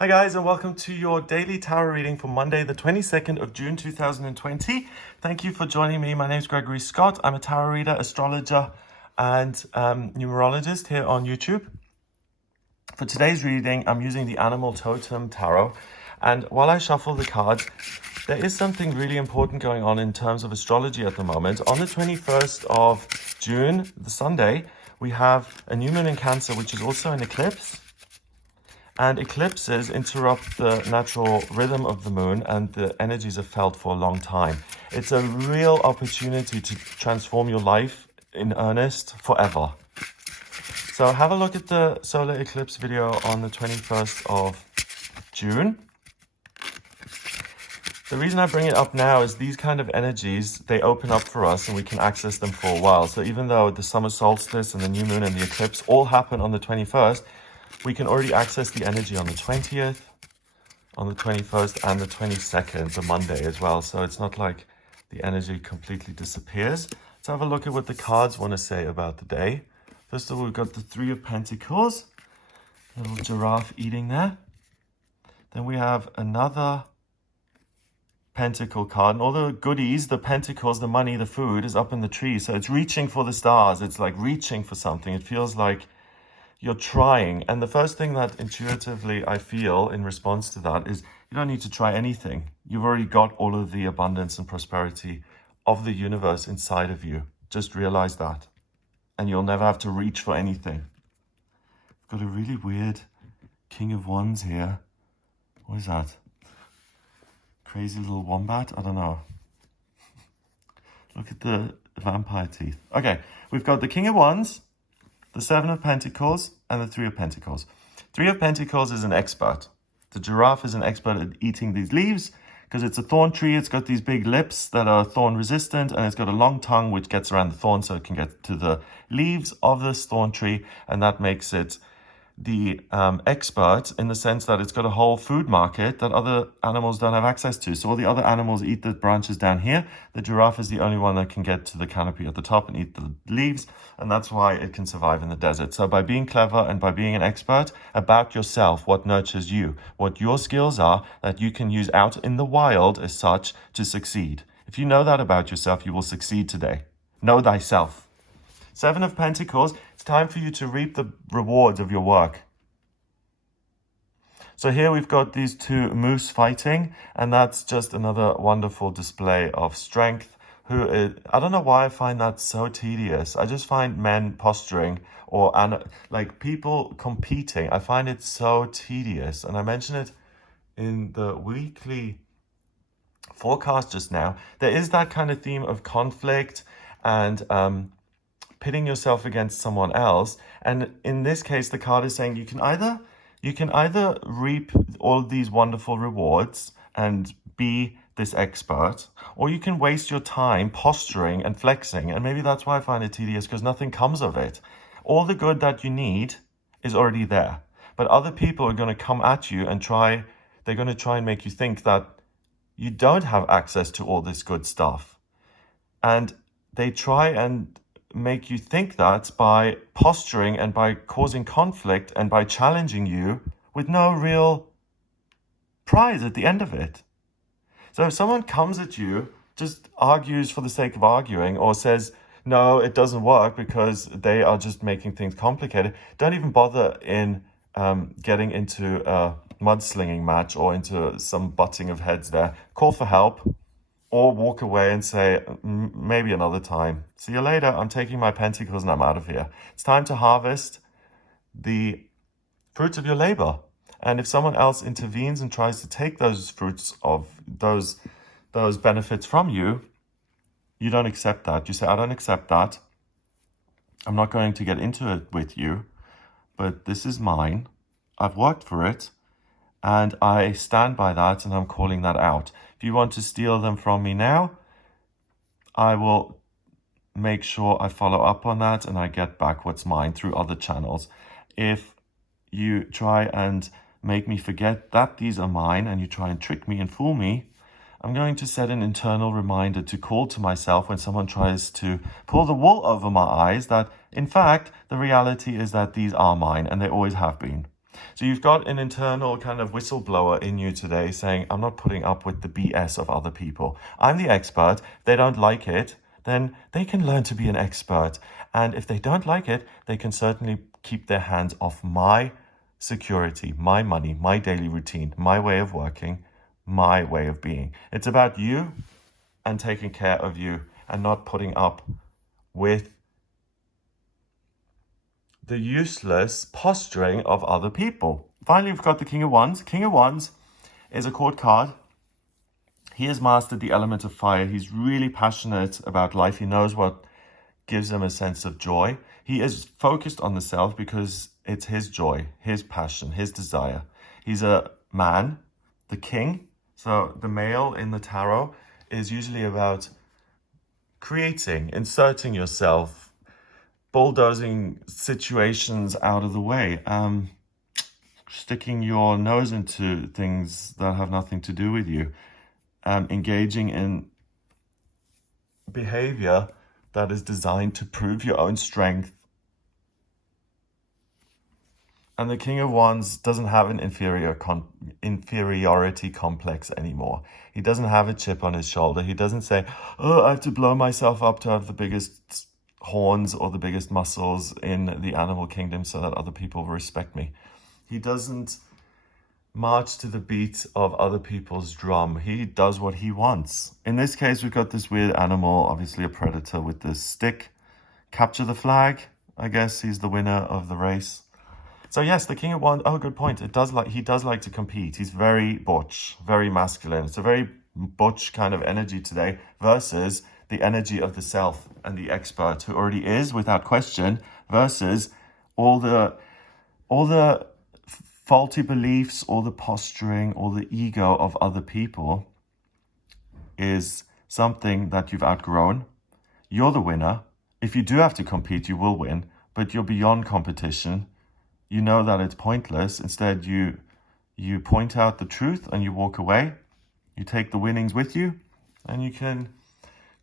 Hi guys, and welcome to your daily tarot reading for Monday the 22nd of June 2020. Thank you for joining me. My name is Gregory Scott. I'm a tarot reader, astrologer and numerologist here on YouTube. For today's reading, I'm using the Animal Totem Tarot, and while I shuffle the cards, there is something really important going on in terms of astrology at the moment. On the 21st of June, the Sunday, we have a new moon in Cancer, which is also an eclipse. And eclipses interrupt the natural rhythm of the moon, and the energies are felt for a long time. It's a real opportunity to transform your life in earnest forever. So have a look at the solar eclipse video on the 21st of June. The reason I bring it up now is these kind of energies, they open up for us and we can access them for a while. So even though the summer solstice and the new moon and the eclipse all happen on the 21st, we can already access the energy on the 20th, on the 21st, and the 22nd, the Monday as well. So it's not like the energy completely disappears. Let's have a look at what the cards want to say about the day. First of all, we've got the Three of Pentacles, little giraffe eating there. Then we have another Pentacle card, and all the goodies, the pentacles, the money, the food is up in the tree. So it's reaching for the stars. It's like reaching for something. It feels like you're trying. And the first thing that intuitively I feel in response to that is you don't need to try anything. You've already got all of the abundance and prosperity of the universe inside of you. Just realize that. And you'll never have to reach for anything. Got a really weird King of Wands here. What is that? Crazy little wombat? I don't know. Look at the vampire teeth. Okay, we've got the King of Wands, the Seven of Pentacles, and the Three of Pentacles. Three of Pentacles is an expert. The giraffe is an expert at eating these leaves because it's a thorn tree. It's got these big lips that are thorn resistant, and it's got a long tongue which gets around the thorn so it can get to the leaves of this thorn tree, and that makes it the expert in the sense that it's got a whole food market that other animals don't have access to. So all the other animals eat the branches down here. The giraffe is the only one that can get to the canopy at the top and eat the leaves, and that's why it can survive in the desert. So by being clever and by being an expert about yourself, what nurtures you, what your skills are that you can use out in the wild as such to succeed. If you know that about yourself, you will succeed today. Know thyself. Seven of Pentacles, it's time for you to reap the rewards of your work. So here we've got these two moose fighting, and that's just another wonderful display of strength. I don't know why I find that so tedious. I just find men posturing or like people competing. I find it so tedious. And I mentioned it in the weekly forecast just now. There is that kind of theme of conflict and pitting yourself against someone else. And in this case, the card is saying you can either reap all these wonderful rewards and be this expert, or you can waste your time posturing and flexing. And maybe that's why I find it tedious, because nothing comes of it. All the good that you need is already there. But other people are going to come at you and they're going to try and make you think that you don't have access to all this good stuff. And they try and make you think that by posturing and by causing conflict and by challenging you with no real prize at the end of it. So if someone comes at you, just argues for the sake of arguing, or says, no, it doesn't work because they are just making things complicated, don't even bother in getting into a mudslinging match or into some butting of heads there. Call for help. Or walk away and say, maybe another time. See you later. I'm taking my pentacles and I'm out of here. It's time to harvest the fruits of your labor. And if someone else intervenes and tries to take those fruits of those benefits from you, you don't accept that. You say, I don't accept that. I'm not going to get into it with you, but this is mine. I've worked for it. And I stand by that, and I'm calling that out. If you want to steal them from me now, I will make sure I follow up on that and I get back what's mine through other channels. If you try and make me forget that these are mine and you try and trick me and fool me, I'm going to set an internal reminder to call to myself when someone tries to pull the wool over my eyes that, in fact, the reality is that these are mine and they always have been. So you've got an internal kind of whistleblower in you today saying, I'm not putting up with the BS of other people. I'm the expert. If they don't like it, then they can learn to be an expert. And if they don't like it, they can certainly keep their hands off my security, my money, my daily routine, my way of working, my way of being. It's about you and taking care of you and not putting up with the useless posturing of other people. Finally, we've got the King of Wands. King of Wands is a court card. He has mastered the element of fire. He's really passionate about life. He knows what gives him a sense of joy. He is focused on the self because it's his joy, his passion, his desire. He's a man, the king. So the male in the tarot is usually about creating, inserting yourself, bulldozing situations out of the way, sticking your nose into things that have nothing to do with you, engaging in behavior that is designed to prove your own strength. And the King of Wands doesn't have an inferiority complex anymore. He doesn't have a chip on his shoulder. He doesn't say, oh, I have to blow myself up to have the biggest horns or the biggest muscles in the animal kingdom so that other people respect me. He doesn't march to the beat of other people's drum. He does what he wants. In this case, we've got this weird animal, obviously a predator with this stick. Capture the flag. I guess he's the winner of the race. So yes, the King of Wands, oh, good point. He does like to compete. He's very butch, very masculine. It's a very butch kind of energy today versus the energy of the self and the expert who already is without question versus all the faulty beliefs, all the posturing, all the ego of other people is something that you've outgrown. You're the winner. If you do have to compete, you will win, but you're beyond competition. You know that it's pointless. Instead, you point out the truth and you walk away. You take the winnings with you and you can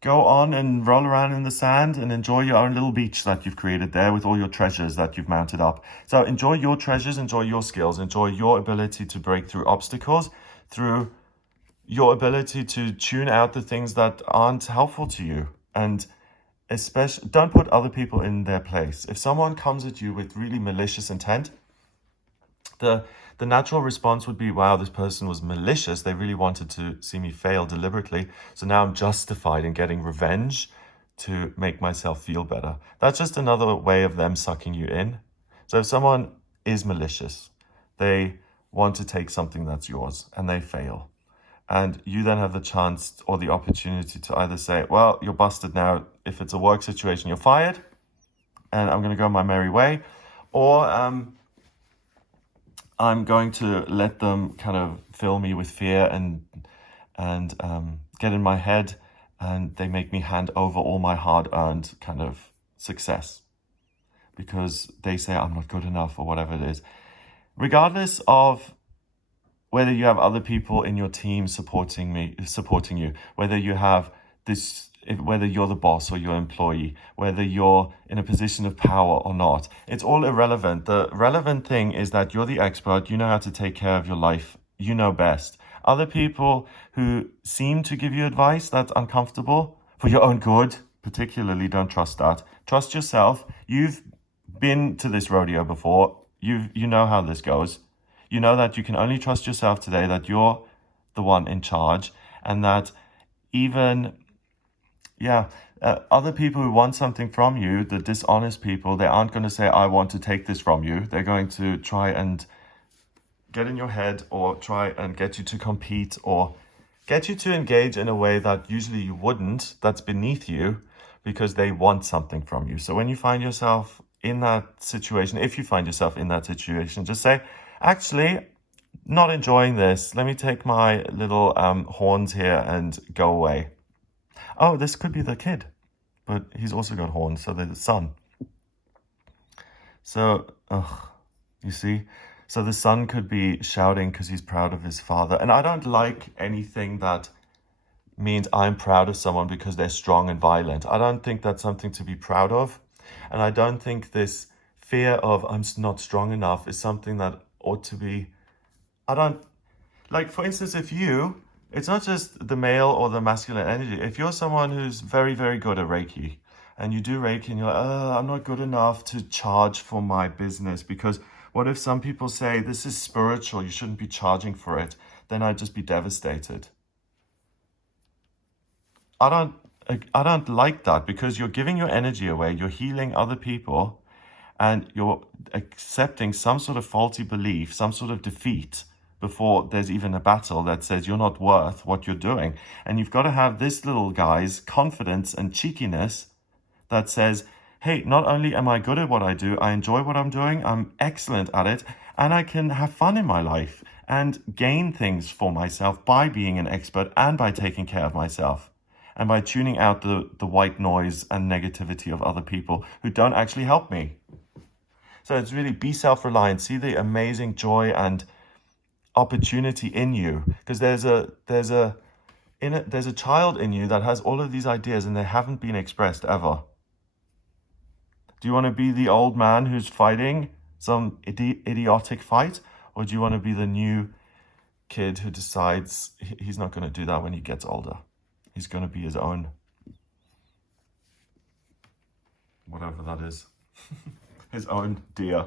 go on and roll around in the sand and enjoy your own little beach that you've created there with all your treasures that you've mounted up. So enjoy your treasures, enjoy your skills, enjoy your ability to break through obstacles, through your ability to tune out the things that aren't helpful to you. And especially, don't put other people in their place. If someone comes at you with really malicious intent, the natural response would be, wow, this person was malicious. They really wanted to see me fail deliberately. So now I'm justified in getting revenge to make myself feel better. That's just another way of them sucking you in. So if someone is malicious, they want to take something that's yours and they fail. And you then have the chance or the opportunity to either say, well, you're busted now. If it's a work situation, you're fired and I'm going to go my merry way. Or I'm going to let them kind of fill me with fear and get in my head, and they make me hand over all my hard-earned kind of success because they say I'm not good enough or whatever it is. Regardless of whether you have other people in your team supporting you, whether you have whether you're the boss or your employee, whether you're in a position of power or not, it's all irrelevant. The relevant thing is that you're the expert. You know how to take care of your life. You know best. Other people who seem to give you advice that's uncomfortable for your own good, particularly, don't trust that. Trust yourself. You've been to this rodeo before. You know how this goes. You know that you can only trust yourself today, that you're the one in charge, and that even, other people who want something from you, the dishonest people, they aren't going to say, I want to take this from you. They're going to try and get in your head or try and get you to compete or get you to engage in a way that usually you wouldn't, that's beneath you, because they want something from you. So when you find yourself in that situation, if you find yourself in that situation, just say, actually, not enjoying this. Let me take my little horns here and go away. Oh, this could be the kid, but he's also got horns, so the son. So, you see? So the son could be shouting because he's proud of his father. And I don't like anything that means I'm proud of someone because they're strong and violent. I don't think that's something to be proud of. And I don't think this fear of I'm not strong enough is something that ought to be. I don't, like, for instance, it's not just the male or the masculine energy. If you're someone who's very, very good at Reiki, and you do Reiki and you're like, I'm not good enough to charge for my business, because what if some people say, this is spiritual, you shouldn't be charging for it? Then I'd just be devastated. I don't like that, because you're giving your energy away, you're healing other people, and you're accepting some sort of faulty belief, some sort of defeat before there's even a battle that says you're not worth what you're doing. And you've got to have this little guy's confidence and cheekiness that says, hey, not only am I good at what I do, I enjoy what I'm doing, I'm excellent at it, and I can have fun in my life and gain things for myself by being an expert and by taking care of myself and by tuning out the white noise and negativity of other people who don't actually help me. So it's really be self-reliant, see the amazing joy and opportunity in you, because there's a child in you that has all of these ideas and they haven't been expressed ever. Do you want to be the old man who's fighting some idiotic fight, or do you want to be the new kid who decides he's not going to do that when he gets older? He's going to be his own, whatever that is, his own deer.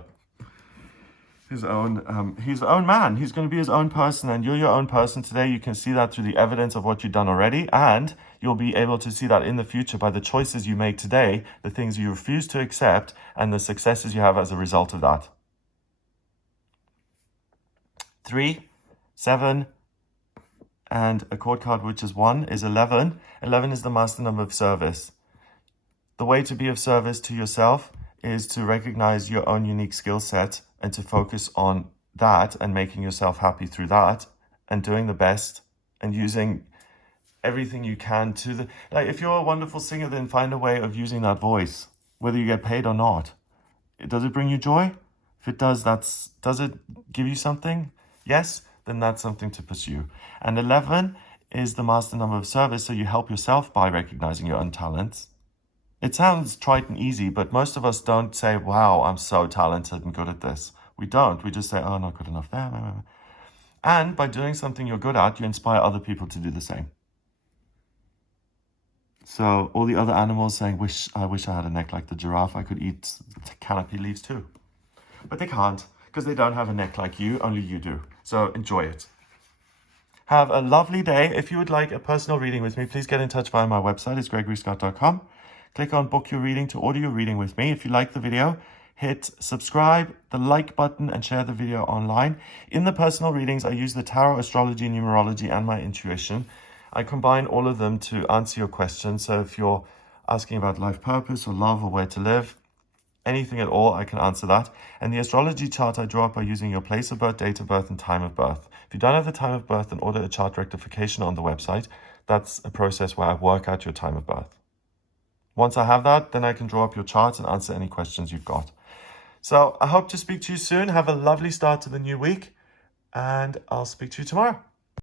He's his own man. He's going to be his own person, and you're your own person today. You can see that through the evidence of what you've done already, and you'll be able to see that in the future by the choices you make today, the things you refuse to accept, and the successes you have as a result of that. 3, 7, and a chord card which is 1 is 11. 11 is the master number of service. The way to be of service to yourself is to recognize your own unique skill set and to focus on that and making yourself happy through that and doing the best and using everything you can to like, if you're a wonderful singer, then find a way of using that voice, whether you get paid or not. Does it bring you joy? If it does, does it give you something? Yes, then that's something to pursue. And 11 is the master number of service, so you help yourself by recognizing your own talents. It sounds trite and easy, but most of us don't say, wow, I'm so talented and good at this. We don't. We just say, oh, not good enough. And by doing something you're good at, you inspire other people to do the same. So all the other animals saying, I wish I had a neck like the giraffe. I could eat canopy leaves too. But they can't, because they don't have a neck like you. Only you do. So enjoy it. Have a lovely day. If you would like a personal reading with me, please get in touch via my website. It's gregoryscott.com. Click on book your reading to order your reading with me. If you like the video, hit subscribe, the like button, and share the video online. In the personal readings, I use the tarot, astrology, numerology, and my intuition. I combine all of them to answer your questions. So if you're asking about life purpose or love or where to live, anything at all, I can answer that. And the astrology chart I draw up by using your place of birth, date of birth, and time of birth. If you don't have the time of birth, then order a chart rectification on the website. That's a process where I work out your time of birth. Once I have that, then I can draw up your charts and answer any questions you've got. So I hope to speak to you soon. Have a lovely start to the new week, and I'll speak to you tomorrow.